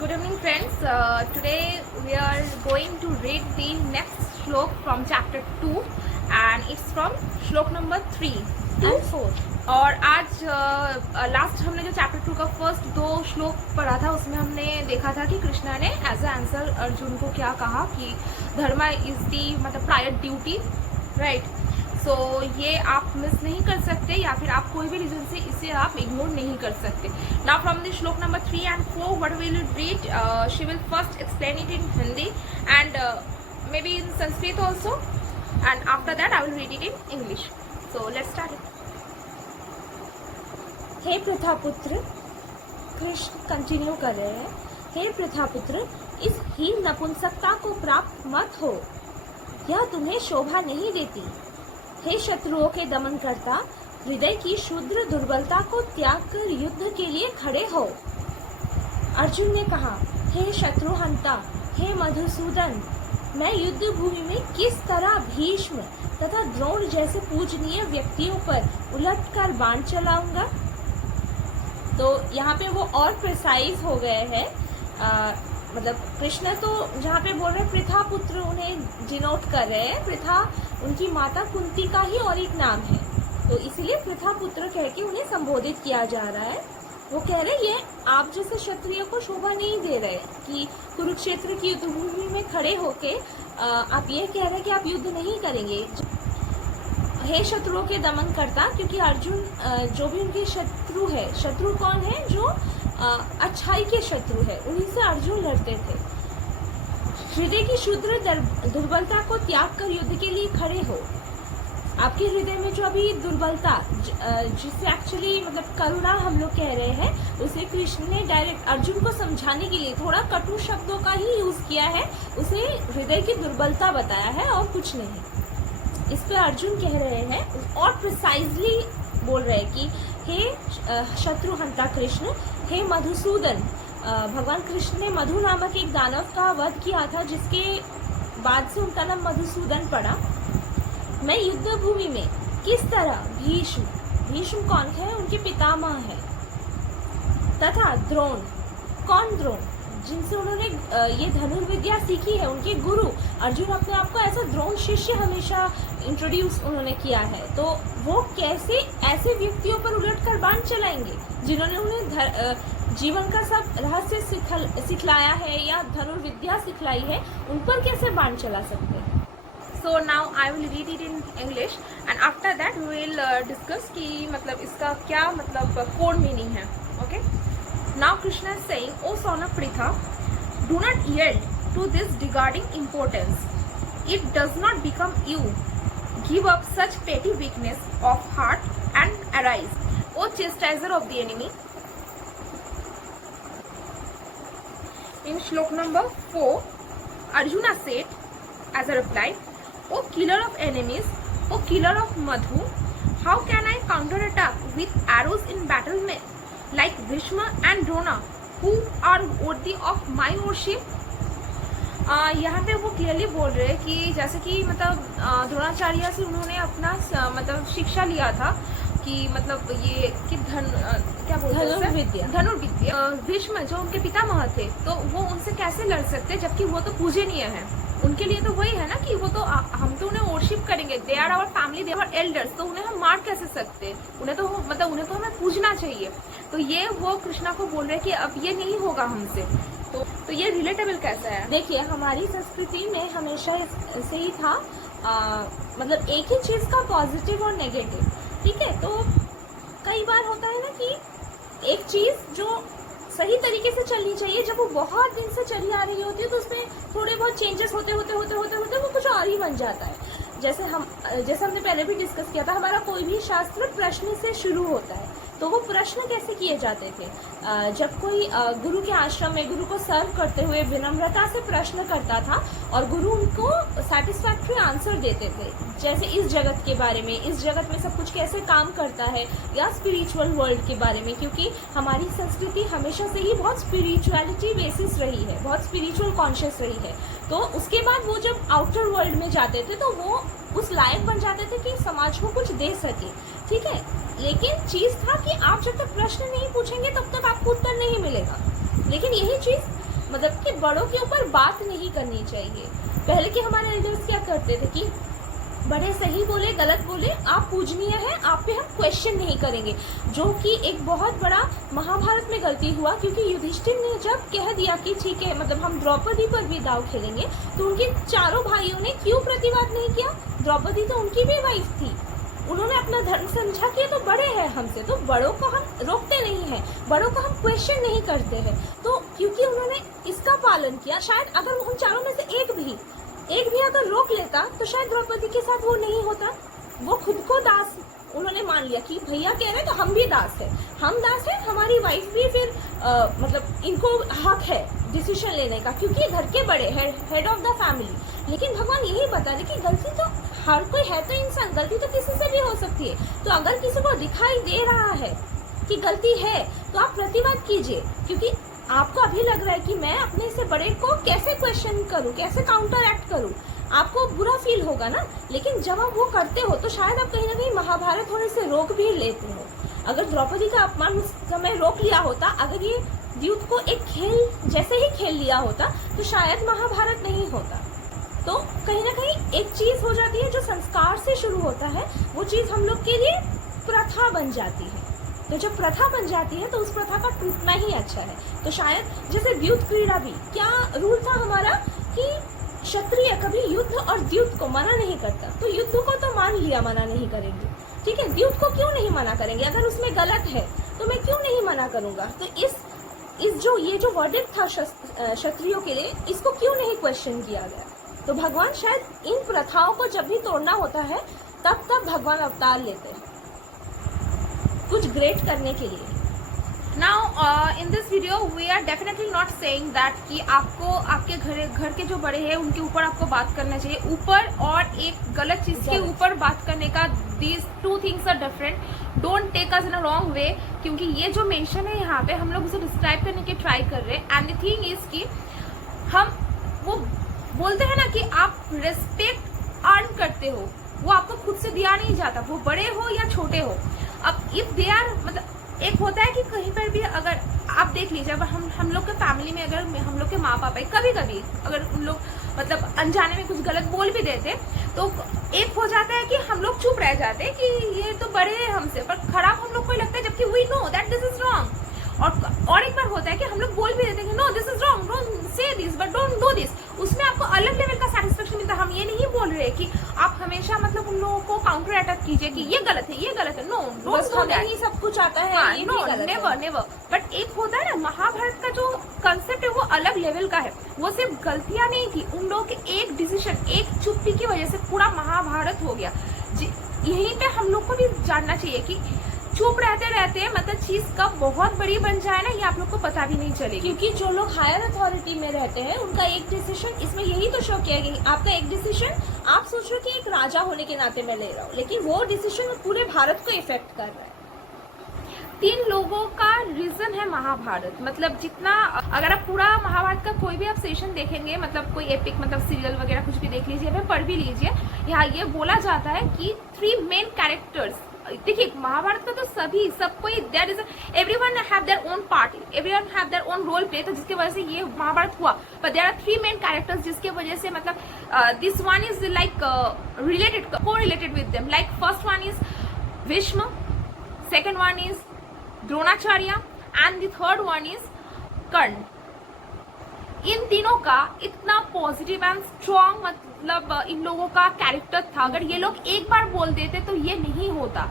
Good evening, friends. Today we are going to read the next shlok from chapter 2 and it's from shlok number 3 and 4. और आज last हमने जो chapter 2 का first 2 श्लोक पढ़ा था उसमें हमने देखा था कि कृष्णा ने एज ए आंसर अर्जुन को क्या कहा कि धर्म इज दी मतलब प्रायर ड्यूटी, राइट। सो ये आप मिस नहीं कर सकते या फिर आप कोई भी रीजन से इसे आप इग्नोर नहीं कर सकते। Now from the shlok number 3 and 4 what will you read, she will first explain it in Hindi and maybe in Sanskrit also and after that I will read it in English. So let's start it. हे प्रथापुत्र, Krishna continue कर रहे हैं। हे प्रथापुत्र, इस हीन नपुंसकता को प्राप्त मत हो, यह तुम्हें शोभा नहीं देती। हे शत्रुओं के दमन करता, हृदय की शूद्र दुर्बलता को त्याग कर युद्ध के लिए खड़े हो। अर्जुन ने कहा, हे शत्रुहंता, हे मधुसूदन, मैं युद्ध भूमि में किस तरह भीष्म तथा द्रोण जैसे पूजनीय व्यक्तियों पर उलटकर बाण चलाऊंगा। तो यहाँ पे वो और प्रिसाइज हो गए हैं। मतलब कृष्ण तो जहाँ पे बोल रहे हैं पृथा पुत्र उन्हें डिनोट कर रहे हैं। पृथा उनकी माता कुंती का ही और एक नाम है, तो इसीलिए पृथा पुत्र कह के उन्हें संबोधित किया जा रहा है। वो कह रहे ये आप जैसे क्षत्रिय को शोभा नहीं दे रहे कि कुरुक्षेत्र की युद्ध भूमि में खड़े होके आप ये कह रहे हैं कि आप युद्ध नहीं करेंगे। हे शत्रुओं के दमन करता, क्योंकि अर्जुन जो भी उनके शत्रु है, शत्रु कौन है? जो अच्छाई के शत्रु है, उन्हीं से अर्जुन लड़ते थे। हृदय की शूद्र दुर्बलता को त्याग कर युद्ध के लिए खड़े हो। आपके हृदय में जो अभी दुर्बलता जिसे एक्चुअली मतलब करुणा हम लोग कह रहे हैं, उसे कृष्ण ने डायरेक्ट अर्जुन को समझाने के लिए थोड़ा कटु शब्दों का ही यूज किया है, उसे हृदय की दुर्बलता बताया है और कुछ नहीं। इस पे अर्जुन कह रहे हैं और प्रिसाइजली बोल रहे हैं कि हे शत्रुहंता कृष्ण, हे मधुसूदन। भगवान कृष्ण ने मधु नामक एक दानव का वध किया था, जिसके बाद से उनका नाम मधुसूदन पड़ा। मैं युद्ध भूमि में किस तरह भीष्म, भीष्म कौन है? उनके पितामह है, तथा द्रोण, कौन द्रोण? जिनसे उन्होंने ये धनुर्विद्या सीखी है, उनके गुरु। अर्जुन अपने आप को ऐसा द्रोण शिष्य हमेशा इंट्रोड्यूस उन्होंने किया है। तो वो कैसे ऐसे व्यक्तियों पर उलटकर बाण चलाएंगे जिन्होंने उन्हें जीवन का सब रहस्य सिखलाया है या धनुर्विद्या सिखलाई है, उन पर कैसे बाण चला सकते हैं? So now I will read it in English and after that we will discuss कि मतलब इसका क्या मतलब कोड मीनिंग है। Okay? Now Krishna is saying, O son of Pritha, do not yield to this degrading importance. It does not become you. Give up such petty weakness of heart and arise, O chastiser of the enemy. In shlok number 4, Arjuna said as a reply, O killer of enemies, O killer of Madhu, how can I counterattack with arrows in battle like Bhishma and Drona, who are worthy of my worship? यहाँ पे वो clearly बोल रहे हैं कि जैसे कि मतलब द्रोणाचार्य से उन्होंने अपना मतलब शिक्षा लिया था कि मतलब ये कि क्या बोलते हैं धनुर्विद्या। भीष्म जो उनके पितामह थे, तो वो उनसे कैसे लड़ सकते जबकि वो तो पूजनीय है। उनके लिए तो वही है ना कि वो तो हम तो उन्हें वर्शिप करेंगे, they are our family, they are elders, तो उन्हें हम मार कैसे सकते? उन्हें तो मतलब उन्हें तो हमें पूजना चाहिए। तो ये वो कृष्णा को बोल रहे हैं कि अब ये नहीं होगा हमसे। तो ये रिलेटेबल कैसा है? देखिए, हमारी संस्कृति में हमेशा ऐसे ही था, मतलब एक ही चीज का पॉजिटिव और नेगेटिव, ठीक है। तो कई बार होता है ना कि एक चीज जो सही तरीके से चलनी चाहिए, जब वो बहुत दिन से चली आ रही होती है तो उसमें थोड़े बहुत चेंजेस होते होते वो कुछ और ही बन जाता है। जैसे हमने पहले भी डिस्कस किया था, हमारा कोई भी शास्त्र प्रश्न से शुरू होता है। तो वो प्रश्न कैसे किए जाते थे? जब कोई गुरु के आश्रम में गुरु को सर्व करते हुए विनम्रता से प्रश्न करता था और गुरु उनको सेटिस्फैक्ट्री आंसर देते थे, जैसे इस जगत के बारे में, इस जगत में सब कुछ कैसे काम करता है, या स्पिरिचुअल वर्ल्ड के बारे में, क्योंकि हमारी संस्कृति हमेशा से ही बहुत स्पिरिचुअलिटी बेसिस रही है, बहुत स्पिरिचुअल कॉन्शियस रही है। तो उसके बाद वो जब आउटर वर्ल्ड में जाते थे तो वो उस लायक बन जाते थे कि समाज को कुछ दे सके, ठीक है। लेकिन चीज था कि आप जब तक प्रश्न नहीं पूछेंगे तब तक आपको उत्तर नहीं मिलेगा। लेकिन यही चीज मतलब कि बड़ों के ऊपर बात नहीं करनी चाहिए। पहले के हमारे एल्डर्स क्या करते थे कि बड़े सही बोले गलत बोले, आप पूजनीय है, आप पे हम क्वेश्चन नहीं करेंगे, जो कि एक बहुत बड़ा महाभारत में गलती हुआ, क्योंकि युधिष्ठिर ने जब कह दिया कि ठीक है मतलब हम द्रौपदी पर भी दाव खेलेंगे, तो उनके चारों भाइयों ने क्यों प्रतिवाद नहीं किया? द्रौपदी तो उनकी भी वाइफ थी, उन्होंने अपना धर्म समझा कि ये तो बड़े हैं हमसे, तो बड़ों को हम रोकते नहीं हैं, बड़ों को हम क्वेश्चन नहीं करते हैं। तो क्योंकि उन्होंने इसका पालन किया, शायद अगर हम चारों में से एक भी अगर रोक लेता तो शायद द्रौपदी के साथ वो नहीं होता। वो खुद को दास उन्होंने मान लिया कि भैया कह रहे तो हम भी दास है, हम दास है, हमारी वाइफ भी फिर मतलब इनको हक है डिसीजन लेने का, क्योंकि घर के बड़े हेड ऑफ द फैमिली। लेकिन भगवान यही बता रहे कि गलती तो हर कोई है, तो इंसान गलती तो किसी से भी हो सकती है। तो अगर किसी को दिखाई दे रहा है कि गलती है तो आप प्रतिवाद कीजिए, क्योंकि आपको अभी लग रहा है कि मैं अपने से बड़े को कैसे क्वेश्चन करूं, कैसे काउंटर एक्ट करूं, आपको बुरा फील होगा ना। लेकिन जब आप वो करते हो तो शायद आप कहीं ना कहीं महाभारत होने से रोक भी लेते हो। अगर द्रौपदी का अपमान उस समय रोक लिया होता, अगर ये द्यूत को एक खेल जैसे ही खेल लिया होता, तो शायद महाभारत नहीं होता। तो कहीं ना कहीं एक चीज हो जाती है जो संस्कार से शुरू होता है, वो चीज हम लोग के लिए प्रथा बन जाती है। तो जब प्रथा बन जाती है तो उस प्रथा का टूटना ही अच्छा है। तो शायद जैसे द्यूत क्रीड़ा भी, क्या रूल था हमारा कि क्षत्रिय कभी युद्ध और द्यूत को मना नहीं करता, तो युद्ध को तो मान लिया मना नहीं करेंगे, ठीक है, द्यूत को क्यों नहीं मना करेंगे? अगर उसमें गलत है तो मैं क्यों नहीं मना करूंगा? तो ये जो वर्डिक्ट था क्षत्रियों के लिए, इसको क्यों नहीं क्वेश्चन किया गया? तो भगवान शायद इन प्रथाओं को जब भी तोड़ना होता है तब भगवान अवतार लेते हैं कुछ ग्रेट करने के लिए। Now in this video we are definitely not saying that कि आपको आपके घर के जो बड़े हैं उनके ऊपर आपको बात करना चाहिए, ऊपर और एक गलत चीज के ऊपर बात करने का, these two things are different, don't take us in a wrong way, क्योंकि ये जो मेंशन है यहाँ पे हम लोग उसे डिस्क्राइब करने की ट्राई कर रहे हैं। एंड द थिंग इज कि हम वो बोलते हैं ना कि आप रेस्पेक्ट अर्न करते हो, वो आपको खुद से दिया नहीं जाता, वो बड़े हो या छोटे हो। अब इफ दे आर मतलब एक होता है कि कहीं पर भी अगर आप देख लीजिए, अगर हम लोग के फैमिली में अगर हम लोग के माँ बाप है, कभी कभी अगर उन लोग मतलब अनजाने में कुछ गलत बोल भी देते, तो एक हो जाता है कि हम लोग चुप रह जाते हैं कि ये तो बड़े हैं हमसे, पर खराब हम लोग को लगता है, जबकि we know that this is wrong. और एक बार होता है कि हम लोग बोल भी देते हैं कि no this is wrong, don't say this but don't do this, उसमें आपको अलग लेवल का सेटिस्फेक्शन मिलता है। हम ये नहीं बोल रहे कि आप हमेशा मतलब उन लोगों को काउंटर अटैक कीजिए कि ये गलत है, ये गलत है, नो डोंट डू दैट, ही सब कुछ आता है, ये नो भी गलत है। नेवर। बट एक होता है ना, महाभारत का जो कंसेप्ट है वो अलग लेवल का है, वो सिर्फ गलतियां नहीं थी, उन लोगों के एक डिसीजन, एक चुप्पी की वजह से पूरा महाभारत हो गया। यहीं पे हम लोग को भी जानना चाहिए कि चुप रहते रहते मतलब चीज कब बहुत बड़ी बन जाए ना, ये आप लोग को पता भी नहीं चलेगी। क्योंकि जो लोग हायर अथॉरिटी में रहते हैं उनका एक डिसीजन, इसमें यही तो शो किया गया, आपका एक डिसीजन आप सोच रहे हो कि एक राजा होने के नाते मैं ले रहा हूँ, लेकिन वो डिसीजन पूरे भारत को इफेक्ट कर रहा है। 3 लोगों का रीजन है महाभारत, मतलब जितना अगर आप पूरा महाभारत का कोई भी आप सेशन देखेंगे, मतलब कोई एपिक मतलब सीरियल वगैरह कुछ भी देख लीजिए, फिर पढ़ भी लीजिए, यहाँ ये बोला जाता है कि 3 मेन कैरेक्टर्स, देखिए महाभारत का तो सब कोई there is everyone have their own part, everyone have their own role play, तो जिसके वजह से ये महाभारत हुआ। But there are 3 main characters जिसके वजह से मतलब this one is like related, co-related with them, like first one is Bhishma, second one is Dronacharya and the third one is Karna. इन तीनों का इतना पॉजिटिव एंड स्ट्रॉन्ग मतलब इन लोगों का कैरेक्टर था, अगर ये लोग एक बार बोल देते तो ये नहीं होता।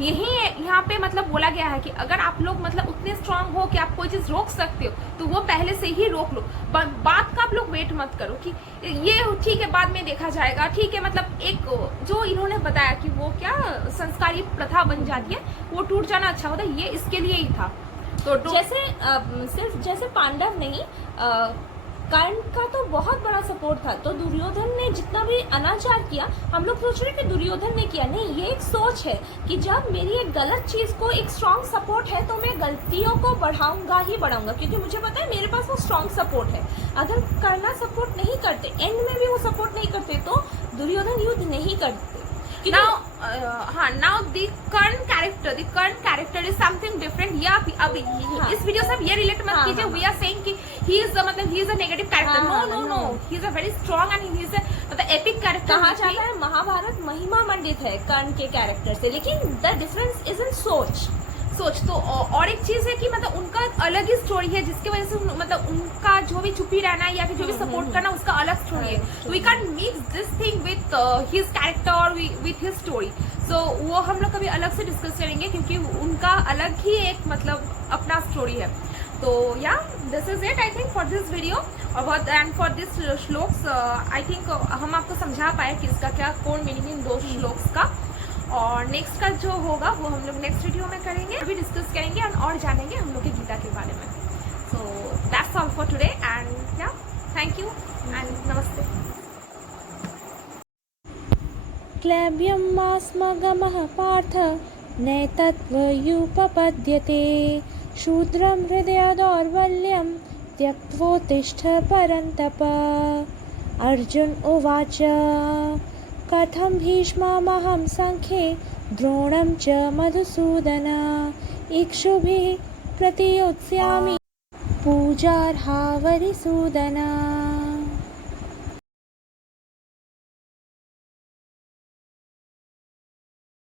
यही यहाँ पे मतलब बोला गया है कि अगर आप लोग मतलब उतने स्ट्रांग हो कि आप कोई चीज रोक सकते हो तो वो पहले से ही रोक लो। बात का आप लोग वेट मत करो कि ये ठीक है बाद में देखा जाएगा, ठीक है, मतलब एक जो इन्होंने बताया कि वो क्या संस्कारी प्रथा बन जाती है वो टूट जाना अच्छा होता है, ये इसके लिए ही था। तो जैसे सिर्फ जैसे पांडव नहीं, कर्ण का तो बहुत बड़ा सपोर्ट था, तो दुर्योधन ने जितना भी अनाचार किया, हम लोग सोच रहे कि दुर्योधन ने किया, नहीं, ये एक सोच है कि जब मेरी एक गलत चीज को एक स्ट्रांग सपोर्ट है तो मैं गलतियों को बढ़ाऊंगा ही बढ़ाऊंगा, क्योंकि मुझे पता है मेरे पास वो स्ट्रांग सपोर्ट है। अगर कर्ण सपोर्ट नहीं करते, एंड में भी वो सपोर्ट नहीं करते, तो दुर्योधन युद्ध नहीं करते। Now हाँ, now the current character is something different. या अभी हाँ. इस वीडियो से आप ये रिलेट मत हाँ, कीजिए हाँ, वी आर सेइंग कि ही इज मतलब he is a negative character. हाँ, no no no, no. He is a very strong and he is मतलब एपिक कैरेक्टर। कहा जाता है महाभारत महिमा मंडित है कर्ण के कैरेक्टर से, लेकिन द डिफरेंस इज इन सोच। तो और एक चीज है कि मतलब उनका अलग ही स्टोरी है, जिसकी वजह से मतलब उनका जो भी चुपी रहना है या फिर जो भी सपोर्ट करना उसका अलग स्टोरी है। We can mix this thing with his character और विथ हिज स्टोरी। सो वो हम लोग कभी अलग से डिस्कस करेंगे क्योंकि उनका अलग ही एक मतलब अपना स्टोरी है। तो या this is it I think for this video और and for this shlokas. I think हम आपको समझा पाए कि इसका क्या कोर मीनिंग इन दो श्लोक्स का। और नेक्स्ट का जो होगा वो हम लोग नेक्स्ट वीडियो में करेंगे, अभी डिस्कस करेंगे और जानेंगे हम लोग की गीता के बारे में। So that's all for today and या थैंक यू एंड नमस्ते। क्लैब्यं मास्मगमः पार्थ नैतत्त्वयुपपद्यते शूद्रं हृदय दौर्बल्यं त्यक्त्वोत्तिष्ठ परन्तप। अर्जुन उवाच कथं भीष्ममहं सङ्ख्ये द्रोणं च मधुसूदन इक्षुभिः प्रतियोत्स्यामि पूजार्हा वरिसूदन।